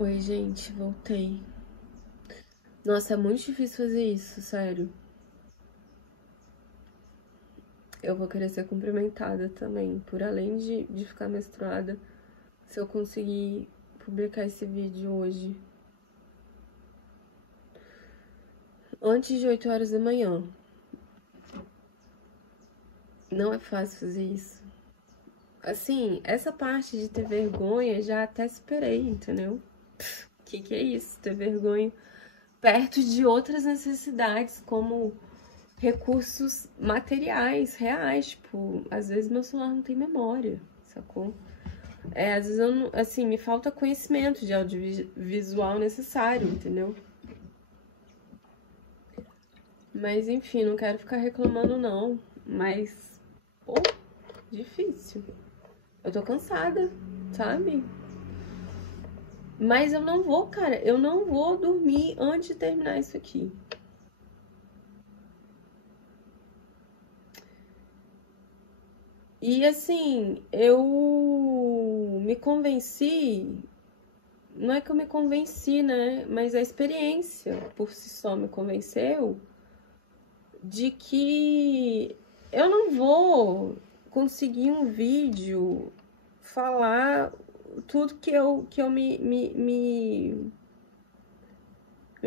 Oi, gente, voltei. Nossa, é muito difícil fazer isso, sério. Eu vou querer ser cumprimentada também, por além de ficar menstruada, se eu conseguir publicar esse vídeo hoje, antes de 8 horas da manhã. Não é fácil fazer isso. Assim, essa parte de ter vergonha já até esperei, entendeu? Que é isso, ter vergonha perto de outras necessidades, como recursos materiais, reais, tipo, às vezes meu celular não tem memória, sacou? Às vezes eu não, assim, me falta conhecimento de audiovisual necessário, entendeu? Mas enfim, não quero ficar reclamando não, mas, pô, difícil. Eu tô cansada, sabe? Mas eu não vou, cara, eu não vou dormir antes de terminar isso aqui. E assim, eu me convenci, não é que eu me convenci, né? Mas a experiência por si só me convenceu de que eu não vou conseguir um vídeo falar tudo que eu me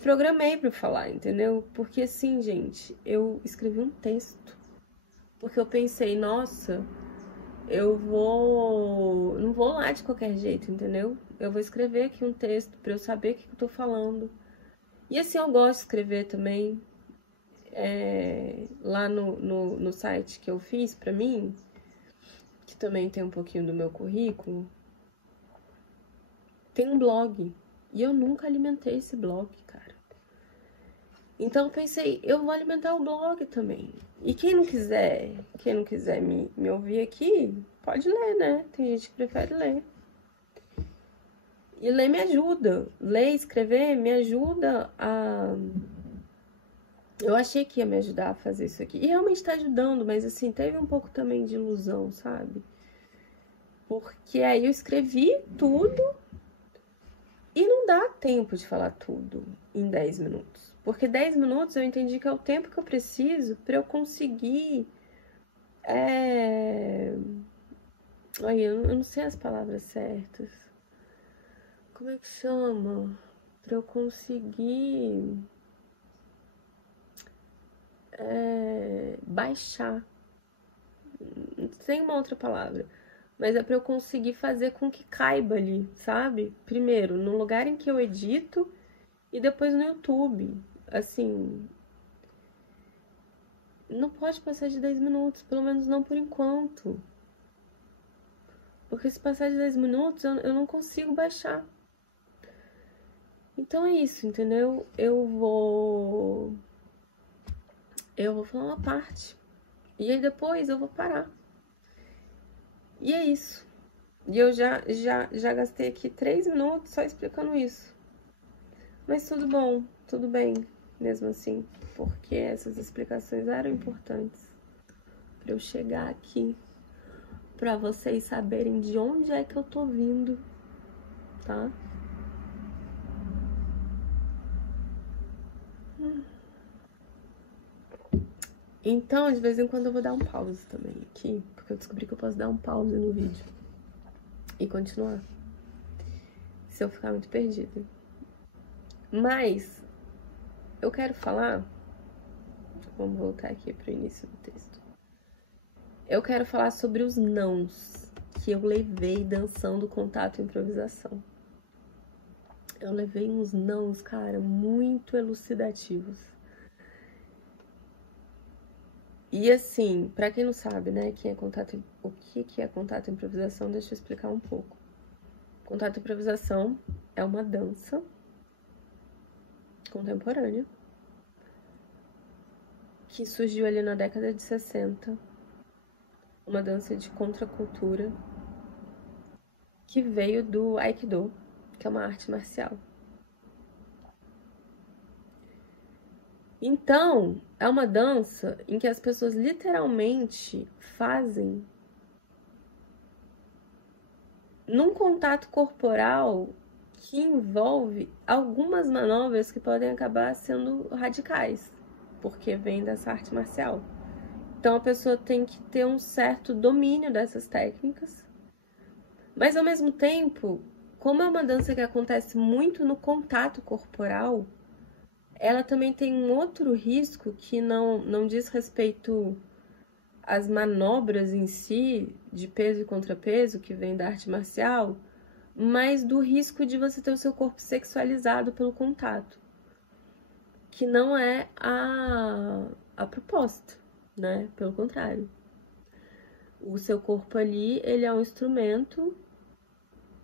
programei para falar, entendeu? Porque assim, gente, eu escrevi um texto porque eu pensei, nossa, não vou lá de qualquer jeito, entendeu? Eu vou escrever aqui um texto para eu saber o que eu tô falando. E assim, eu gosto de escrever também. Lá no site que eu fiz pra mim, que também tem um pouquinho do meu currículo, tem um blog. E eu nunca alimentei esse blog, cara. Então eu pensei, eu vou alimentar o blog também. E quem não quiser me ouvir aqui, pode ler, né? Tem gente que prefere ler. E ler me ajuda. Ler e escrever me ajuda a. Eu achei que ia me ajudar a fazer isso aqui. E realmente tá ajudando, mas assim, teve um pouco também de ilusão, sabe? Porque aí eu escrevi tudo e não dá tempo de falar tudo em 10 minutos. Porque 10 minutos eu entendi que é o tempo que eu preciso para eu conseguir. É... Ai, eu não sei as palavras certas. Como é que chama? Para eu conseguir baixar. Não tem uma outra palavra. Mas é para eu conseguir fazer com que caiba ali, sabe? Primeiro, no lugar em que eu edito e depois no YouTube. Assim, não pode passar de 10 minutos, pelo menos não por enquanto. Porque se passar de 10 minutos, eu não consigo baixar. Então é isso, entendeu? Eu vou falar uma parte. E aí depois eu vou parar. E é isso. E eu já gastei aqui 3 minutos só explicando isso. Mas tudo bom, tudo bem, mesmo assim, porque essas explicações eram importantes para eu chegar aqui, para vocês saberem de onde é que eu tô vindo, tá? Então, de vez em quando eu vou dar um pause também aqui, porque eu descobri que eu posso dar um pause no vídeo e continuar, se eu ficar muito perdida. Mas eu quero falar, vamos voltar aqui pro início do texto. Eu quero falar sobre os nãos que eu levei dançando contato e improvisação. Eu levei uns nãos, cara, muito elucidativos. E assim, pra quem não sabe, né, o que é contato e improvisação, deixa eu explicar um pouco. Contato e improvisação é uma dança contemporânea que surgiu ali na década de 60, uma dança de contracultura que veio do Aikido, que é uma arte marcial. Então, é uma dança em que as pessoas literalmente fazem num contato corporal que envolve algumas manobras que podem acabar sendo radicais, porque vem dessa arte marcial. Então a pessoa tem que ter um certo domínio dessas técnicas, mas ao mesmo tempo, como é uma dança que acontece muito no contato corporal, ela também tem um outro risco que não diz respeito às manobras em si, de peso e contrapeso, que vem da arte marcial, mas do risco de você ter o seu corpo sexualizado pelo contato, que não é a proposta, né? Pelo contrário. O seu corpo ali, ele é um instrumento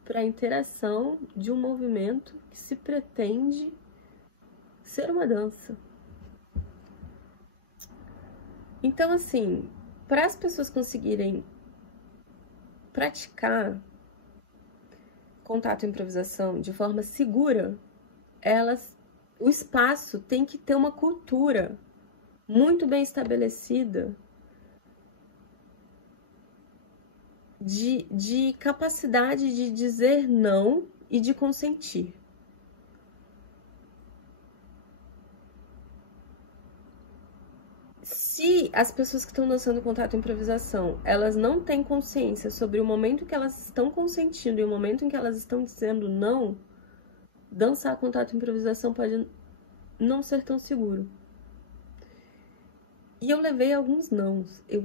para a interação de um movimento que se pretende ser uma dança. Então, assim, para as pessoas conseguirem praticar contato e improvisação de forma segura, o espaço tem que ter uma cultura muito bem estabelecida de capacidade de dizer não e de consentir. Se as pessoas que estão dançando contato e improvisação, elas não têm consciência sobre o momento que elas estão consentindo e o momento em que elas estão dizendo não, dançar contato e improvisação pode não ser tão seguro. E eu levei alguns nãos, eu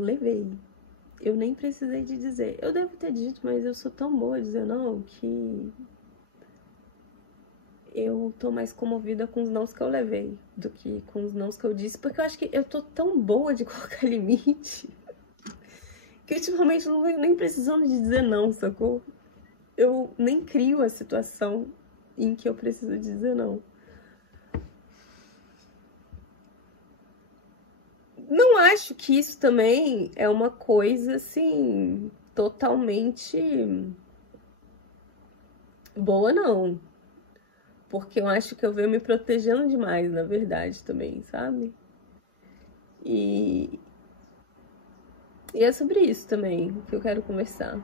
nem precisei de dizer. Eu devo ter dito, mas eu sou tão boa de dizer não que eu tô mais comovida com os nãos que eu levei do que com os nãos que eu disse, porque eu acho que eu tô tão boa de colocar limite que ultimamente eu não venho nem precisando de dizer não, sacou? Eu nem crio a situação em que eu preciso dizer não. Não acho que isso também é uma coisa, assim, totalmente boa, não. Porque eu acho que eu venho me protegendo demais, na verdade, também, sabe? E é sobre isso também que eu quero conversar.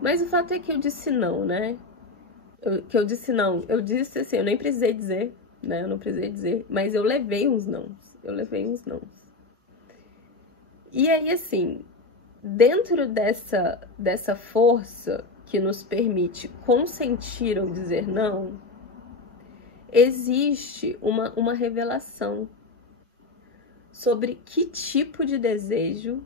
Mas o fato é que eu disse não, né? Eu disse não. Eu disse assim, eu nem precisei dizer, né? Eu não precisei dizer, mas eu levei uns nãos. E aí, assim, dentro dessa força que nos permite consentir ou dizer não, existe uma revelação sobre que tipo de desejo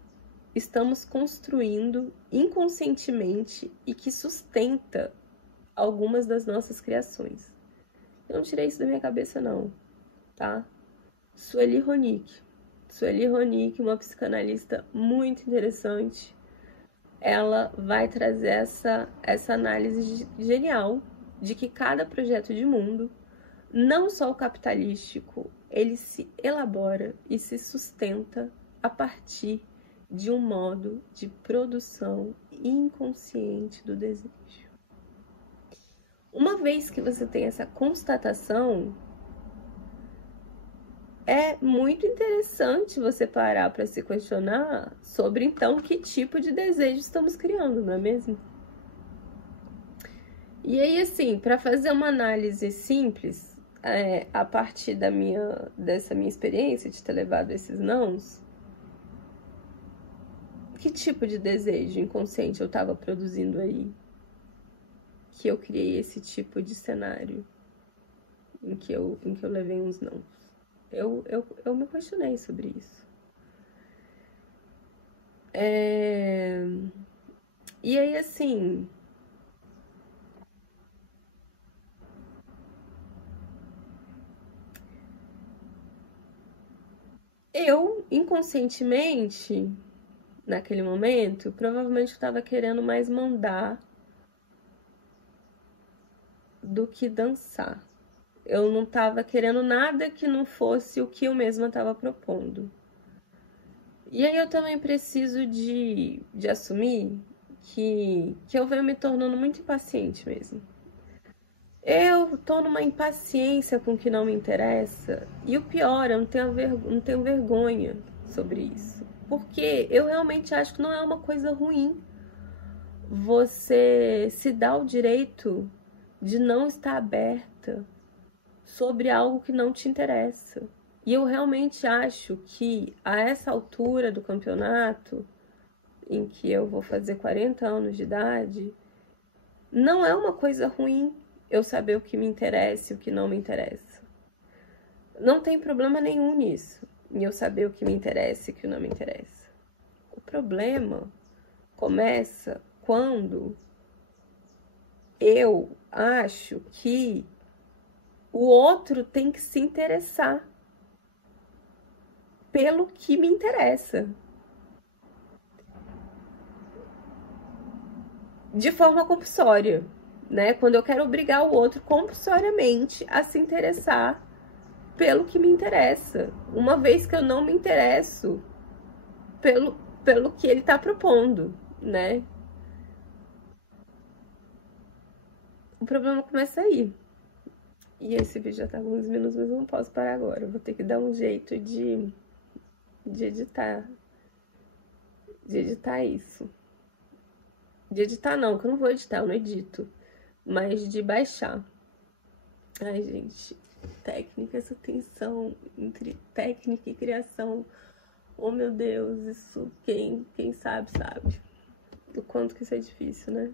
estamos construindo inconscientemente e que sustenta algumas das nossas criações. Eu não tirei isso da minha cabeça, não, tá? Sueli Ronick, uma psicanalista muito interessante, ela vai trazer essa análise genial de que cada projeto de mundo, não só o capitalístico, ele se elabora e se sustenta a partir de um modo de produção inconsciente do desejo. Uma vez que você tem essa constatação, é muito interessante você parar para se questionar sobre, então, que tipo de desejo estamos criando, não é mesmo? E aí, assim, para fazer uma análise simples, a partir dessa minha experiência de ter levado esses nãos, que tipo de desejo inconsciente eu estava produzindo aí? Que eu criei esse tipo de cenário em que eu levei uns nãos. Eu me questionei sobre isso. E aí, assim, eu, inconscientemente, naquele momento, provavelmente estava querendo mais mandar do que dançar. Eu não estava querendo nada que não fosse o que eu mesma estava propondo. E aí eu também preciso de assumir que eu venho me tornando muito impaciente mesmo. Eu tô numa impaciência com o que não me interessa. E o pior, eu não tenho vergonha sobre isso. Porque eu realmente acho que não é uma coisa ruim você se dar o direito de não estar aberta sobre algo que não te interessa. E eu realmente acho que a essa altura do campeonato, em que eu vou fazer 40 anos de idade, não é uma coisa ruim eu saber o que me interessa e o que não me interessa. Não tem problema nenhum nisso, em eu saber o que me interessa e o que não me interessa. O problema começa quando eu acho que o outro tem que se interessar pelo que me interessa. De forma compulsória, né? Quando eu quero obrigar o outro compulsoriamente a se interessar pelo que me interessa, uma vez que eu não me interesso pelo que ele tá propondo, né? O problema começa aí. E esse vídeo já tá com uns minutos, mas eu não posso parar agora. Eu vou ter que dar um jeito de editar. De editar isso. De editar não, que eu não vou editar, eu não edito. Mas de baixar. Ai, gente. Técnica, essa tensão entre técnica e criação. Oh, meu Deus, isso quem sabe, sabe. O quanto que isso é difícil, né?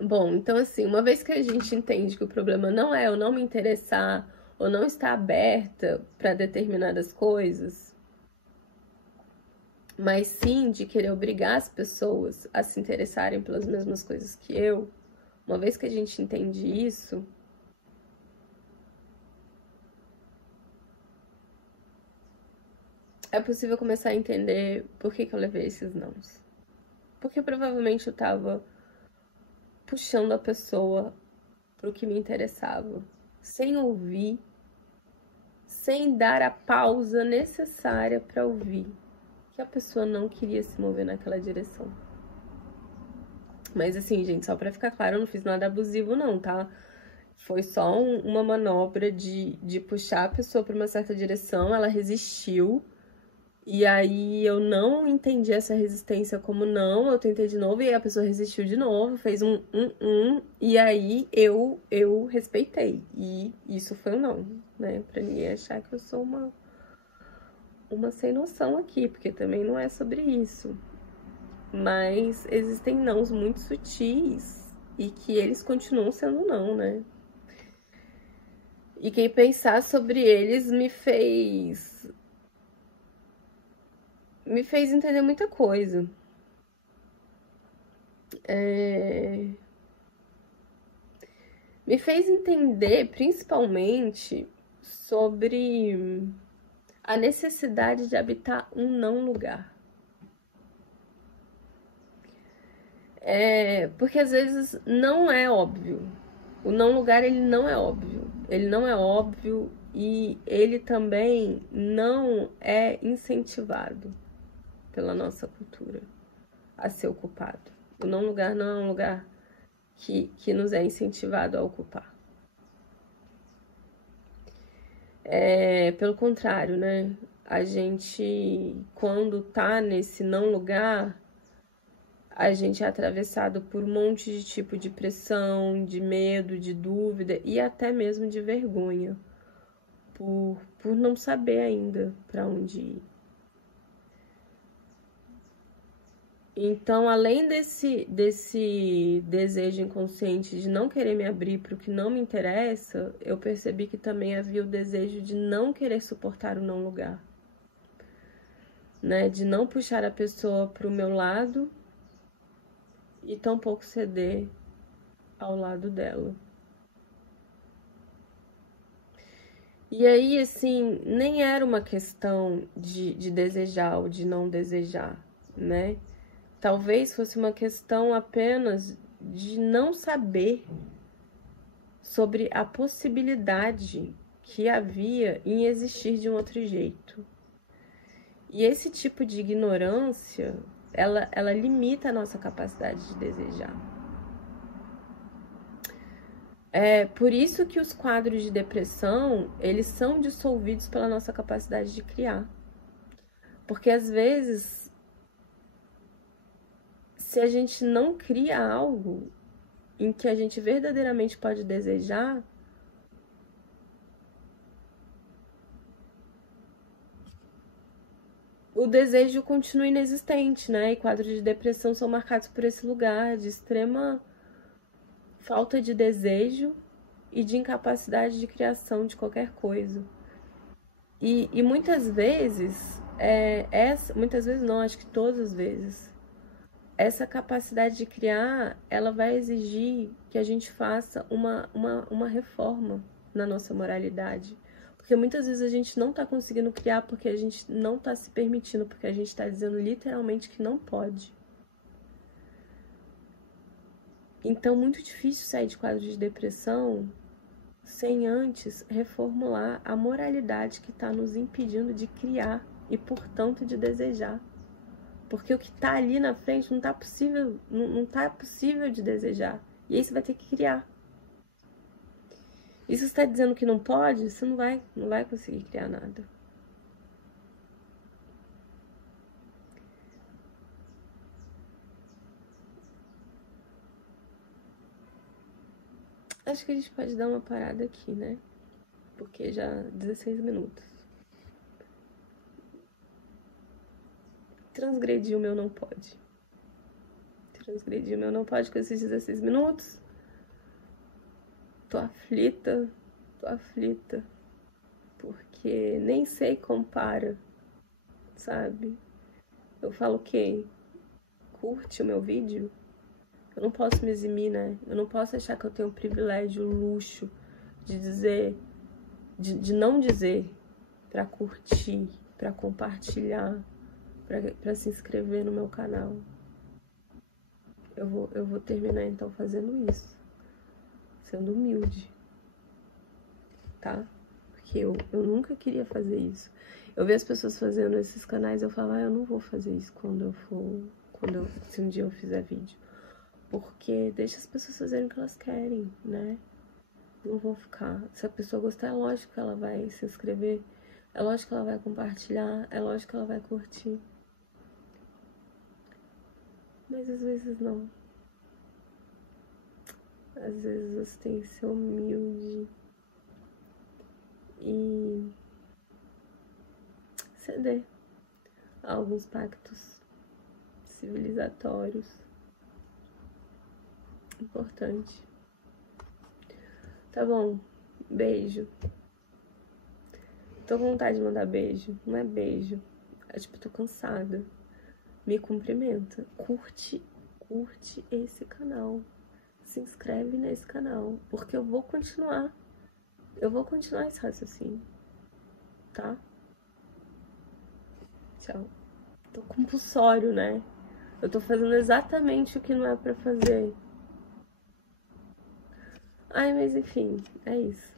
Bom, então assim, uma vez que a gente entende que o problema não é eu não me interessar ou não estar aberta para determinadas coisas, mas sim de querer obrigar as pessoas a se interessarem pelas mesmas coisas que eu, uma vez que a gente entende isso, é possível começar a entender por que eu levei esses nãos. Porque provavelmente eu tava puxando a pessoa pro que me interessava, sem ouvir, sem dar a pausa necessária para ouvir que a pessoa não queria se mover naquela direção. Mas assim, gente, só pra ficar claro, eu não fiz nada abusivo não, tá? Foi só uma manobra de puxar a pessoa pra uma certa direção, ela resistiu, e aí eu não entendi essa resistência como não, eu tentei de novo, e aí a pessoa resistiu de novo, fez e aí eu respeitei, e isso foi um não, né? Pra ninguém achar que eu sou uma sem noção aqui, porque também não é sobre isso. Mas existem nãos muito sutis e que eles continuam sendo não, né? E quem pensar sobre eles me fez entender muita coisa. Me fez entender principalmente sobre a necessidade de habitar um não lugar. Porque às vezes não é óbvio. O não lugar, ele não é óbvio. Ele não é óbvio e ele também não é incentivado pela nossa cultura a ser ocupado. O não lugar não é um lugar que nos é incentivado a ocupar. Pelo contrário, né? A gente, quando tá nesse não lugar, a gente é atravessado por um monte de tipo de pressão, de medo, de dúvida e até mesmo de vergonha, por não saber ainda para onde ir. Então, além desse desejo inconsciente de não querer me abrir para o que não me interessa, eu percebi que também havia o desejo de não querer suportar o não lugar, né? De não puxar a pessoa para o meu lado e tampouco ceder ao lado dela. E aí, assim, nem era uma questão de desejar ou de não desejar, né? Talvez fosse uma questão apenas de não saber sobre a possibilidade que havia em existir de um outro jeito. E esse tipo de ignorância, ela limita a nossa capacidade de desejar. Por isso que os quadros de depressão, eles são dissolvidos pela nossa capacidade de criar. Porque às vezes se a gente não cria algo em que a gente verdadeiramente pode desejar, o desejo continua inexistente, né? E quadros de depressão são marcados por esse lugar de extrema falta de desejo e de incapacidade de criação de qualquer coisa. E muitas vezes, muitas vezes não, acho que todas as vezes, essa capacidade de criar, ela vai exigir que a gente faça uma reforma na nossa moralidade. Porque muitas vezes a gente não está conseguindo criar porque a gente não está se permitindo, porque a gente está dizendo literalmente que não pode. Então, muito difícil sair de quadro de depressão sem antes reformular a moralidade que está nos impedindo de criar e, portanto, de desejar. Porque o que está ali na frente não está possível, não tá possível de desejar. E aí você vai ter que criar. E se você está dizendo que não pode, você não vai conseguir criar nada. Acho que a gente pode dar uma parada aqui, né? Porque já 16 minutos. Transgredi o meu não pode. Transgredi o meu não pode com esses 16 minutos. Tô aflita, porque nem sei como para, sabe? Eu falo o quê? Curte o meu vídeo? Eu não posso me eximir, né? Eu não posso achar que eu tenho o privilégio, o luxo de dizer, de não dizer pra curtir, pra compartilhar, pra se inscrever no meu canal. Eu vou terminar então fazendo isso, sendo humilde, tá? Porque eu nunca queria fazer isso. Eu vejo as pessoas fazendo esses canais, eu falo, eu não vou fazer isso se um dia eu fizer vídeo. Porque deixa as pessoas fazerem o que elas querem, né? Não vou ficar. Se a pessoa gostar, é lógico que ela vai se inscrever, é lógico que ela vai compartilhar, é lógico que ela vai curtir. Mas às vezes não. Às vezes você tem que ser humilde e ceder a alguns pactos civilizatórios. Importante. Tá bom, beijo. Tô com vontade de mandar beijo. Não é beijo. É tipo, tô cansada. Me cumprimenta. Curte esse canal. Se inscreve nesse canal. Porque eu vou continuar. Eu vou continuar esse raciocínio. Tá? Tchau. Tô compulsório, né? Eu tô fazendo exatamente o que não é pra fazer. Ai, mas enfim, é isso.